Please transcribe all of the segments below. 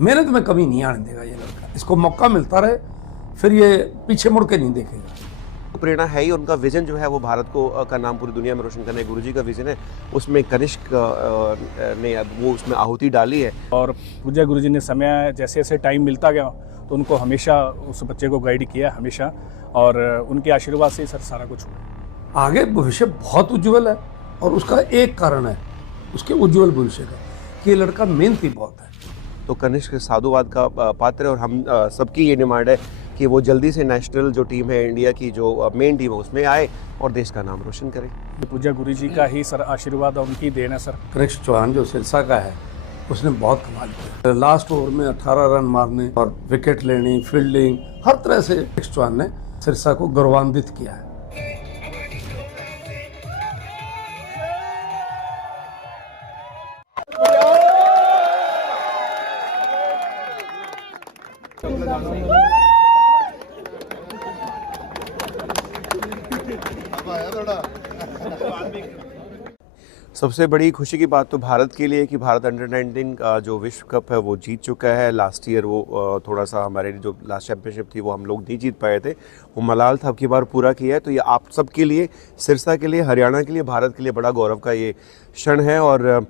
मेहनत में कमी नहीं आने देगा ये लड़का। इसको मौका मिलता रहे, फिर ये पीछे मुड़ के नहीं देखेगा। प्रेरणा है ही, उनका विजन जो है वो भारत को का नाम पूरी दुनिया में रोशन करने गुरुजी का विजन है। उसमें कनिष्क ने वो उसमें आहुति डाली है। और पूजा गुरुजी ने समय जैसे जैसे टाइम मिलता गया तो उनको हमेशा उस बच्चे को गाइड किया हमेशा, और उनके आशीर्वाद से ही सर सारा कुछ हुआ। आगे भविष्य बहुत उज्जवल है, और उसका एक कारण है उसके उज्जवल भविष्य का कि ये लड़का मेहनती बहुत है। तो कनिष्क साधुवाद का पात्र है, और हम सबकी ये डिमांड है कि वो जल्दी से नेशनल जो टीम है इंडिया की, जो मेन टीम है उसमें आए और देश का नाम रोशन करे। पूजा गुरुजी का ही सर आशीर्वाद और उनकी देन है सर। कनिष्क चौहान जो सिरसा का है उसने बहुत कमाल किया। लास्ट ओवर में 18 रन मारने और विकेट लेनी, फील्डिंग, हर तरह से कनिष्क चौहान ने सिरसा को गौरवान्वित किया है। सबसे बड़ी खुशी की बात तो भारत के लिए कि भारत अंडर 19 का जो विश्व कप है वो जीत चुका है। लास्ट ईयर वो थोड़ा सा हमारे जो लास्ट चैंपियनशिप थी वो हम लोग नहीं जीत पाए थे, वो मलाल था, अब की बार पूरा किया है। तो ये आप सब के लिए, सिरसा के लिए, हरियाणा के लिए, भारत के लिए बड़ा गौरव का ये क्षण है। और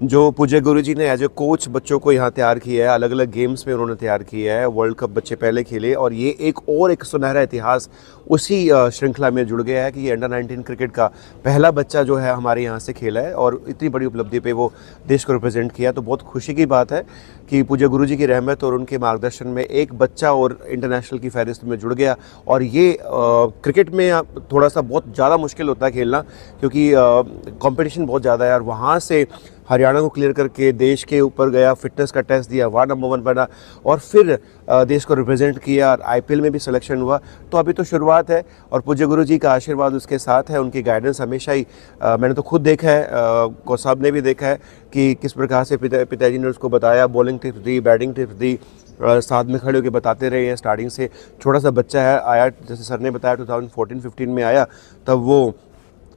जो पूज्य गुरुजी ने एज ए कोच बच्चों को यहाँ तैयार किया है, अलग अलग गेम्स में उन्होंने तैयार किया है। वर्ल्ड कप बच्चे पहले खेले, और ये एक सुनहरा इतिहास उसी श्रृंखला में जुड़ गया है कि ये अंडर 19 क्रिकेट का पहला बच्चा जो है हमारे यहाँ से खेला है, और इतनी बड़ी उपलब्धि पे वो देश को रिप्रेजेंट किया। तो बहुत खुशी की बात है कि पूज्य गुरुजी की रहमत और उनके मार्गदर्शन में एक बच्चा और इंटरनेशनल की फहरिस्त में जुड़ गया। और ये क्रिकेट में थोड़ा सा बहुत ज़्यादा मुश्किल होता है खेलना, क्योंकि कॉम्पिटिशन बहुत ज़्यादा है। और वहाँ से हरियाणा को क्लियर करके देश के ऊपर गया, फिटनेस का टेस्ट दिया, वहाँ नंबर 1 बना, और फिर देश को रिप्रेजेंट किया, और आईपीएल में भी सिलेक्शन हुआ। तो अभी तो शुरुआत है, और पूज्य गुरु जी का आशीर्वाद उसके साथ है, उनकी गाइडेंस हमेशा ही मैंने तो खुद देखा है, कोच साहब ने भी देखा है कि किस प्रकार से पिताजी ने उसको बताया, बॉलिंग टिप्स दी, बैटिंग टिप्स दी, साथ में खड़े होकर बताते रहे हैं। स्टार्टिंग से छोटा सा बच्चा है, आया जैसे सर ने बताया 2014-15 में आया, तब वो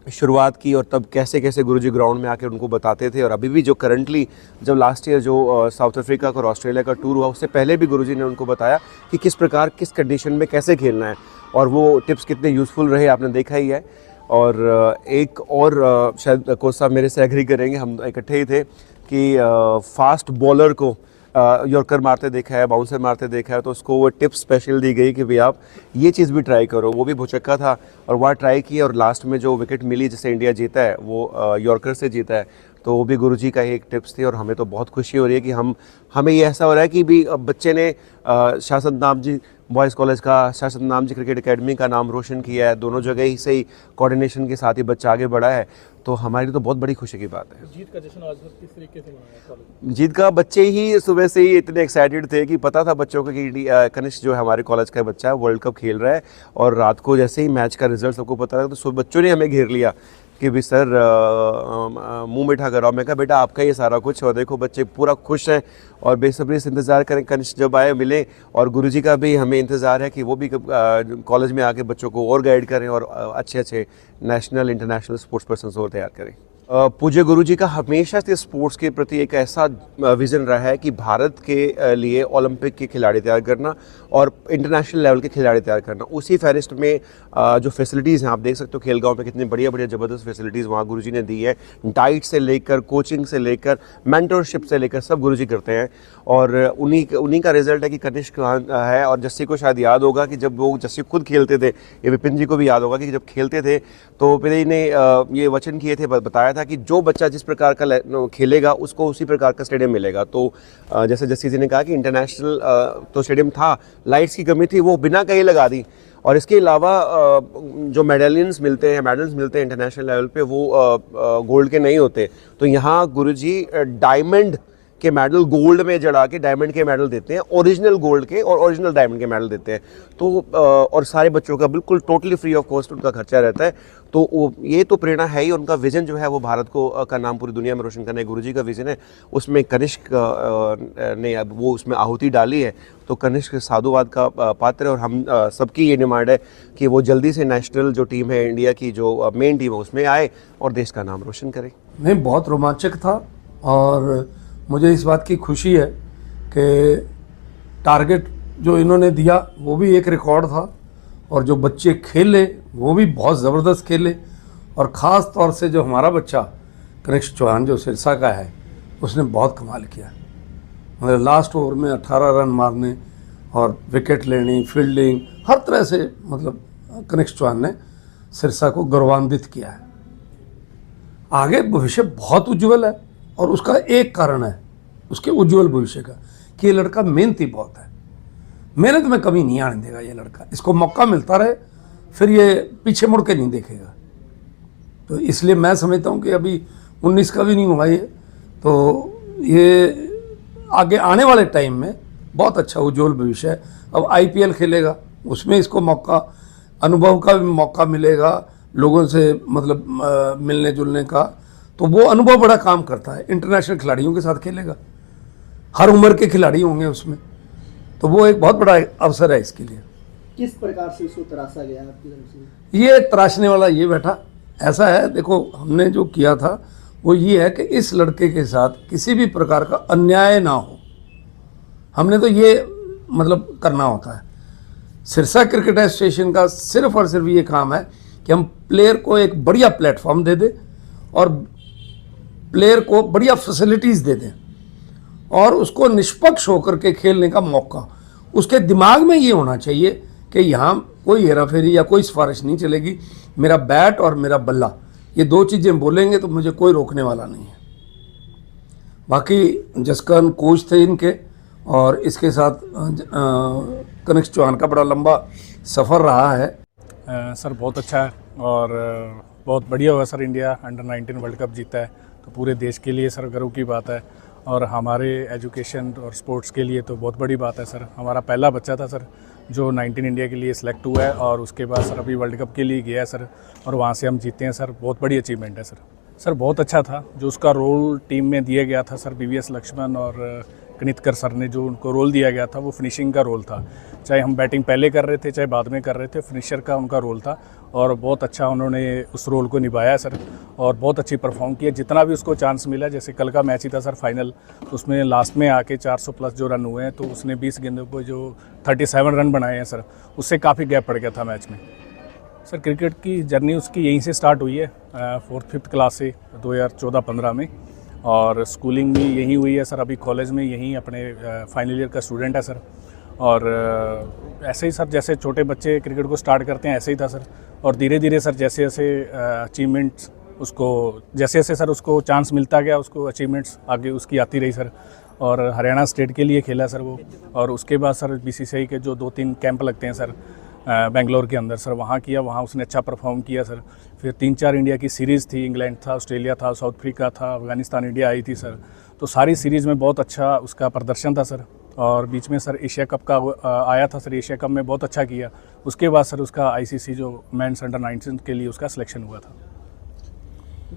शुरुआत की, और तब कैसे कैसे गुरुजी ग्राउंड में आके उनको बताते थे। और अभी भी जो करंटली, जब लास्ट ईयर जो साउथ अफ्रीका का और ऑस्ट्रेलिया का टूर हुआ, उससे पहले भी गुरुजी ने उनको बताया कि किस प्रकार, किस कंडीशन में कैसे खेलना है, और वो टिप्स कितने यूज़फुल रहे आपने देखा ही है। और एक और शायद कोच साहब मेरे से एग्री करेंगे, हम इकट्ठे ही थे, कि फास्ट बॉलर को यॉर्कर मारते देखा है, बाउंसर मारते देखा है, तो उसको वो टिप्स स्पेशल दी गई कि भाई आप ये चीज़ भी ट्राई करो। वो भी भुचक्का था, और वहाँ ट्राई की, और लास्ट में जो विकेट मिली जिससे इंडिया जीता है वो यॉर्कर से जीता है। तो वो भी गुरुजी का ही एक टिप्स थी, और हमें तो बहुत खुशी हो रही है कि हमें ये ऐसा हो रहा है कि भी बच्चे ने शासन नाम जी बॉयज़ कॉलेज का, शासन नाम जी क्रिकेट एकेडमी का नाम रोशन किया है। दोनों जगह ही से ही कोऑर्डिनेशन के साथ ही बच्चा आगे बढ़ा है, तो हमारी तो बहुत बड़ी खुशी की बात है। जीत का जश्न आज किस तरीके से मनाया? जीत का बच्चे ही सुबह से ही इतने एक्साइटेड थे कि पता था बच्चों को कि कनिष्क जो है हमारे कॉलेज का बच्चा है, वर्ल्ड कप खेल रहा है। और रात को जैसे ही मैच का रिजल्ट सबको पता लगा, तो सुबह बच्चों ने हमें घेर लिया कि भी सर मुंह मीठा कराओ। मैं कहा बेटा आपका ये सारा कुछ, और देखो बच्चे पूरा खुश हैं और बेसब्री से इंतज़ार करें कनिष्क जब आए मिले। और गुरुजी का भी हमें इंतज़ार है कि वो भी कॉलेज में आके बच्चों को और गाइड करें, और अच्छे अच्छे नेशनल इंटरनेशनल स्पोर्ट्स पर्सन और तैयार करें। पूज्य गुरुजी का हमेशा से स्पोर्ट्स के प्रति एक ऐसा विज़न रहा है कि भारत के लिए ओलंपिक के खिलाड़ी तैयार करना और इंटरनेशनल लेवल के खिलाड़ी तैयार करना। उसी फहरिस्त में जो फैसिलिटीज़ हैं, आप देख सकते हो खेलगांव में कितनी बढ़िया बढ़िया ज़बरदस्त फैसिलिटीज़ वहाँ गुरुजी ने दी है। डाइट से लेकर, कोचिंग से लेकर, मेंटरशिप से लेकर सब गुरुजी करते हैं, और उन्हीं का रिजल्ट है कि कनिष्क है। और जस्सी को शायद याद होगा कि जब वो जस्सी खुद खेलते थे, ये विपिन जी को भी याद होगा कि जब खेलते थे तो पिताजी ने ये वचन किए थे, बताया था कि जो बच्चा जिस प्रकार का खेलेगा उसको उसी प्रकार का स्टेडियम मिलेगा। तो जैसे जस्सी जी ने कहा कि इंटरनेशनल तो स्टेडियम था, लाइट्स की कमी थी, वो बिना कहीं लगा दी। और इसके अलावा जो मेडल्स मिलते हैं इंटरनेशनल लेवल पे, वो गोल्ड के नहीं होते। तो यहाँ गुरुजी डायमंड के मेडल गोल्ड में जड़ा के डायमंड के मेडल देते हैं, ओरिजिनल गोल्ड के और ओरिजिनल डायमंड के मेडल देते हैं। तो और सारे बच्चों का बिल्कुल टोटली फ्री ऑफ कॉस्ट उनका खर्चा रहता है। तो ये तो प्रेरणा है ही, उनका विजन जो है वो भारत को का नाम पूरी दुनिया में रोशन करने गुरुजी का विजन है। उसमें कनिष्क ने वो उसमें आहुति डाली है। तो कनिष्क साधुवाद का पात्र है, और हम सबकी ये डिमांड है कि वो जल्दी से नेशनल जो टीम है इंडिया की, जो मेन टीम है उसमें आए और देश का नाम रोशन करे। नहीं, बहुत रोमांचक था, और मुझे इस बात की खुशी है कि टारगेट जो इन्होंने दिया वो भी एक रिकॉर्ड था, और जो बच्चे खेले वो भी बहुत ज़बरदस्त खेले। और ख़ास तौर से जो हमारा बच्चा कनिष्क चौहान जो सिरसा का है, उसने बहुत कमाल किया। मतलब लास्ट ओवर में 18 रन मारने और विकेट लेनी, फील्डिंग, हर तरह से मतलब कनिष्क चौहान ने सिरसा को गौरवान्वित किया है। आगे भविष्य बहुत उज्जवल है, और उसका एक कारण है उसके उज्जवल भविष्य का कि ये लड़का मेहनती बहुत है। मेहनत में कमी नहीं आने देगा ये लड़का। इसको मौका मिलता रहे, फिर ये पीछे मुड़ के नहीं देखेगा। तो इसलिए मैं समझता हूँ कि अभी 19 का भी नहीं हुआ ये, तो ये आगे आने वाले टाइम में बहुत अच्छा उज्जवल भविष्य है। अब IPL खेलेगा, उसमें इसको मौका, अनुभव का भी मौका मिलेगा, लोगों से मतलब मिलने जुलने का, तो वो अनुभव बड़ा काम करता है। इंटरनेशनल खिलाड़ियों के साथ खेलेगा, हर उम्र के खिलाड़ी होंगे उसमें, तो वो एक बहुत बड़ा अवसर है इसके लिए। किस प्रकार से इसको तराशा गया आपकी तरफ से? ये तराशने वाला ये बैठा ऐसा है, देखो हमने जो किया था वो ये है कि इस लड़के के साथ किसी भी प्रकार का अन्याय ना हो। हमने तो ये मतलब करना होता है। सिरसा क्रिकेट एसोसिएशन का सिर्फ और सिर्फ ये काम है कि हम प्लेयर को एक बढ़िया प्लेटफॉर्म दे दें और प्लेयर को बढ़िया फैसिलिटीज़ दे दें और उसको निष्पक्ष होकर के खेलने का मौका। उसके दिमाग में ये होना चाहिए कि यहाँ कोई हेराफेरी या कोई सिफारिश नहीं चलेगी। मेरा बैट और मेरा बल्ला, ये दो चीज़ें बोलेंगे तो मुझे कोई रोकने वाला नहीं है। बाकी जसकरण कोच थे इनके, और इसके साथ कनिष्क चौहान का बड़ा लंबा सफ़र रहा है। सर बहुत अच्छा है और बहुत बढ़िया हुआ sir. India under-19 world cup जीता है तो पूरे देश के लिए सर गर्व की बात है, और हमारे एजुकेशन और स्पोर्ट्स के लिए तो बहुत बड़ी बात है सर। हमारा पहला बच्चा था सर जो 19 इंडिया के लिए सिलेक्ट हुआ है, और उसके बाद सर अभी वर्ल्ड कप के लिए गया है सर, और वहाँ से हम जीते हैं सर। बहुत बड़ी अचीवमेंट है सर। सर बहुत अच्छा था जो उसका रोल टीम में दिया गया था सर। BVS लक्ष्मण और कनितकर सर ने जो उनको रोल दिया गया था वो फिनिशिंग का रोल था। चाहे हम बैटिंग पहले कर रहे थे चाहे बाद में कर रहे थे, फिनिशर का उनका रोल था, और बहुत अच्छा उन्होंने उस रोल को निभाया सर, और बहुत अच्छी परफॉर्म किया। जितना भी उसको चांस मिला, जैसे कल का मैच ही था सर फाइनल, उसमें लास्ट में आके 400 प्लस जो रन हुए हैं, तो उसने 20 गेंदों को जो 37 रन बनाए हैं सर, उससे काफ़ी गैप पड़ गया था मैच में। सर क्रिकेट की जर्नी उसकी यहीं से स्टार्ट हुई है, 4th-5th क्लास से 2014-15 में, और स्कूलिंग भी यहीं हुई है सर। अभी कॉलेज में यहीं अपने फाइनल ईयर का स्टूडेंट है सर। और ऐसे ही सर जैसे छोटे बच्चे क्रिकेट को स्टार्ट करते हैं ऐसे ही था सर, और धीरे धीरे सर जैसे जैसे अचीवमेंट्स उसको जैसे जैसे सर उसको चांस मिलता गया, उसको अचीवमेंट्स आगे उसकी आती रही सर। और हरियाणा स्टेट के लिए खेला सर वो, और उसके बाद सर BCCI के जो 2-3 कैंप लगते हैं सर बेंगलोर के अंदर सर, वहाँ किया, वहाँ उसने अच्छा परफॉर्म किया सर। फिर 3-4 इंडिया की सीरीज़ थी, इंग्लैंड था, ऑस्ट्रेलिया था, साउथ अफ्रीका था, अफगानिस्तान, इंडिया आई थी सर। तो सारी सीरीज़ में बहुत अच्छा उसका प्रदर्शन था सर। और बीच में सर एशिया कप का आया था सर, एशिया कप में बहुत अच्छा किया। उसके बाद सर उसका ICC जो मेंस अंडर-19 के लिए उसका सिलेक्शन हुआ था।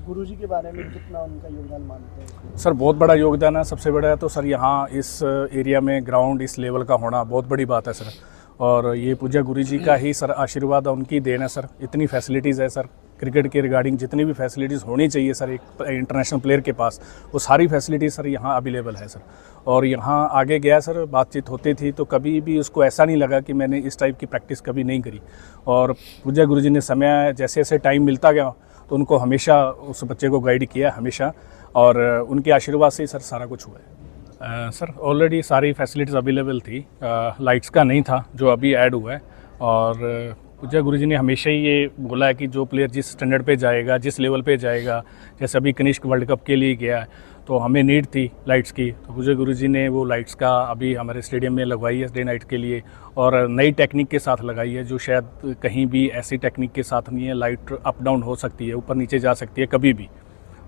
गुरुजी के बारे में कितना उनका योगदान मानते हैं? सर बहुत बड़ा योगदान है। सबसे बड़ा तो सर यहाँ इस एरिया में ग्राउंड इस लेवल का होना बहुत बड़ी बात है सर, और ये पूज्य गुरुजी का ही सर आशीर्वाद, उनकी देन है सर। इतनी फैसिलिटीज़ है सर क्रिकेट के रिगार्डिंग, जितनी भी फैसिलिटीज़ होनी चाहिए सर एक इंटरनेशनल प्लेयर के पास, वो सारी फैसिलिटीज़ सर यहाँ अवेलेबल है सर। और यहाँ आगे गया सर, बातचीत होती थी तो कभी भी उसको ऐसा नहीं लगा कि मैंने इस टाइप की प्रैक्टिस कभी नहीं करी। और पूज्य गुरुजी ने समय जैसे जैसे टाइम मिलता गया तो उनको हमेशा उस बच्चे को गाइड किया हमेशा, और उनके आशीर्वाद से ही सर सारा कुछ हुआ है। सर ऑलरेडी सारी फैसिलिटीज़ अवेलेबल थी, लाइट्स का नहीं था जो अभी ऐड हुआ है। और पूज्य गुरुजी ने हमेशा ही ये बोला है कि जो प्लेयर जिस स्टैंडर्ड पे जाएगा, जिस लेवल पे जाएगा, जैसे अभी कनिष्क वर्ल्ड कप के लिए गया है तो हमें नीड थी लाइट्स की, तो पूज्य गुरुजी ने वो लाइट्स का अभी हमारे स्टेडियम में लगवाई है डे नाइट के लिए, और नई टेक्निक के साथ लगाई है जो शायद कहीं भी ऐसी टेक्निक के साथ नहीं है। लाइट अप डाउन हो सकती है, ऊपर नीचे जा सकती है कभी भी,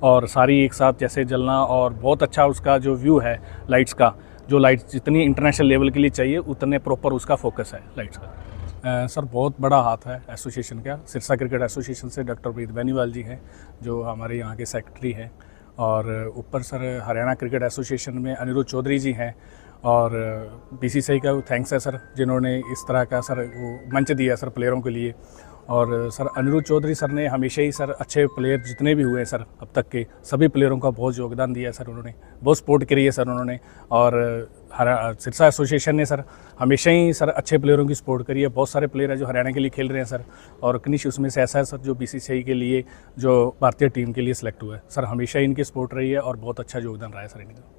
और सारी एक साथ जैसे जलना, और बहुत अच्छा उसका जो व्यू है लाइट्स का, जो लाइट्स जितनी इंटरनेशनल लेवल के लिए चाहिए उतने प्रॉपर उसका फोकस है लाइट्स का। सर बहुत बड़ा हाथ है एसोसिएशन का। सिरसा क्रिकेट एसोसिएशन से डॉक्टर प्रीत बेनीवाल जी हैं जो हमारे यहाँ के सेक्रेटरी हैं, और ऊपर सर हरियाणा क्रिकेट एसोसिएशन में अनिरुद्ध चौधरी जी हैं, और BCCI का थैंक्स है सर जिन्होंने इस तरह का सर वो मंच दिया सर प्लेयरों के लिए। और सर अनिरुद्ध चौधरी सर ने हमेशा ही सर अच्छे प्लेयर जितने भी हुए हैं सर अब तक के सभी प्लेयरों का बहुत योगदान दिया है सर, उन्होंने बहुत सपोर्ट करी है सर उन्होंने। और सिरसा एसोसिएशन ने सर हमेशा ही सर अच्छे प्लेयरों की सपोर्ट करी है। बहुत सारे प्लेयर हैं जो हरियाणा के लिए खेल रहे हैं सर, और कनिष्क उसमें से ऐसा है सर जो बीसीसीआई के लिए जो भारतीय टीम के लिए सिलेक्ट हुआ है सर। हमेशा इनकी सपोर्ट रही है और बहुत अच्छा योगदान रहा है सर इनका।